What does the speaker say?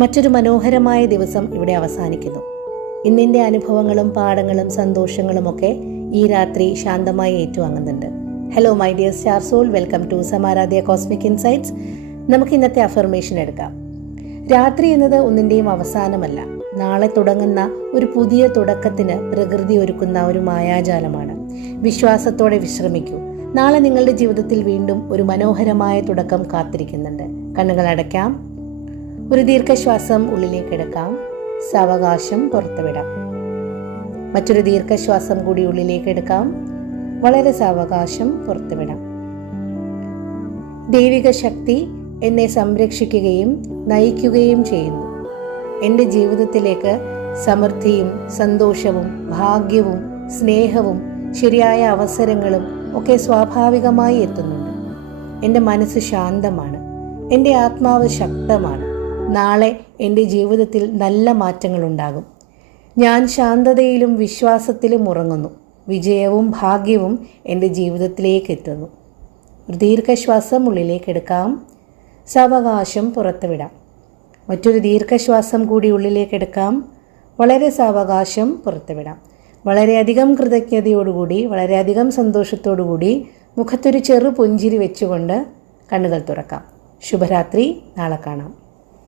മറ്റൊരു മനോഹരമായ ദിവസം ഇവിടെ അവസാനിക്കുന്നു. ഇന്നിൻ്റെ അനുഭവങ്ങളും പാഠങ്ങളും സന്തോഷങ്ങളുമൊക്കെ ഈ രാത്രി ശാന്തമായി ഏറ്റുവാങ്ങുന്നുണ്ട്. Hello my dear star soul, welcome to Samaradhya cosmic insights. നമുക്ക് ഇന്നത്തെ അഫർമേഷൻ എടുക്കാം. രാത്രി എന്നത് ഒന്നിൻ്റെയും അവസാനമല്ല, നാളെ തുടങ്ങുന്ന ഒരു പുതിയ തുടക്കത്തിന് പ്രകൃതി ഒരുക്കുന്ന ഒരു മായാജാലമാണ്. വിശ്വാസത്തോടെ വിശ്രമിക്കൂ. നാളെ നിങ്ങളുടെ ജീവിതത്തിൽ വീണ്ടും ഒരു മനോഹരമായ തുടക്കം കാത്തിരിക്കുന്നുണ്ട്. കണ്ണുകൾ അടയ്ക്കാം. ഒരു ദീർഘശ്വാസം ഉള്ളിലേക്ക് എടുക്കാം. സാവകാശം പുറത്തുവിടാം. മറ്റൊരു ദീർഘശ്വാസം കൂടി ഉള്ളിലേക്ക് എടുക്കാം. വളരെ സാവകാശം പുറത്തുവിടാം. ദൈവിക ശക്തി എന്നെ സംരക്ഷിക്കുകയും നയിക്കുകയും ചെയ്യുന്നു. എൻ്റെ ജീവിതത്തിലേക്ക് സമൃദ്ധിയും സന്തോഷവും ഭാഗ്യവും സ്നേഹവും ശരിയായ അവസരങ്ങളും ഒക്കെ സ്വാഭാവികമായി എത്തുന്നുണ്ട്. എൻ്റെ മനസ്സ് ശാന്തമാണ്. എൻ്റെ ആത്മാവ് ശക്തമാണ്. നാളെ എൻ്റെ ജീവിതത്തിൽ നല്ല മാറ്റങ്ങളുണ്ടാകും. ഞാൻ ശാന്തതയിലും വിശ്വാസത്തിലും ഉറങ്ങുന്നു. വിജയവും ഭാഗ്യവും എൻ്റെ ജീവിതത്തിലേക്ക് എത്തുന്നു. ഒരു ദീർഘശ്വാസം ഉള്ളിലേക്ക് എടുക്കാം. സാവകാശം പുറത്തുവിടാം. മറ്റൊരു ദീർഘശ്വാസം കൂടി ഉള്ളിലേക്ക് എടുക്കാം. വളരെ സാവകാശം പുറത്തുവിടാം. വളരെയധികം കൃതജ്ഞതയോടുകൂടി, വളരെയധികം സന്തോഷത്തോടുകൂടി മുഖത്തൊരു ചെറു പുഞ്ചിരി വെച്ചുകൊണ്ട് കണ്ണുകൾ തുറക്കാം. ശുഭരാത്രി. നാളെ കാണാം.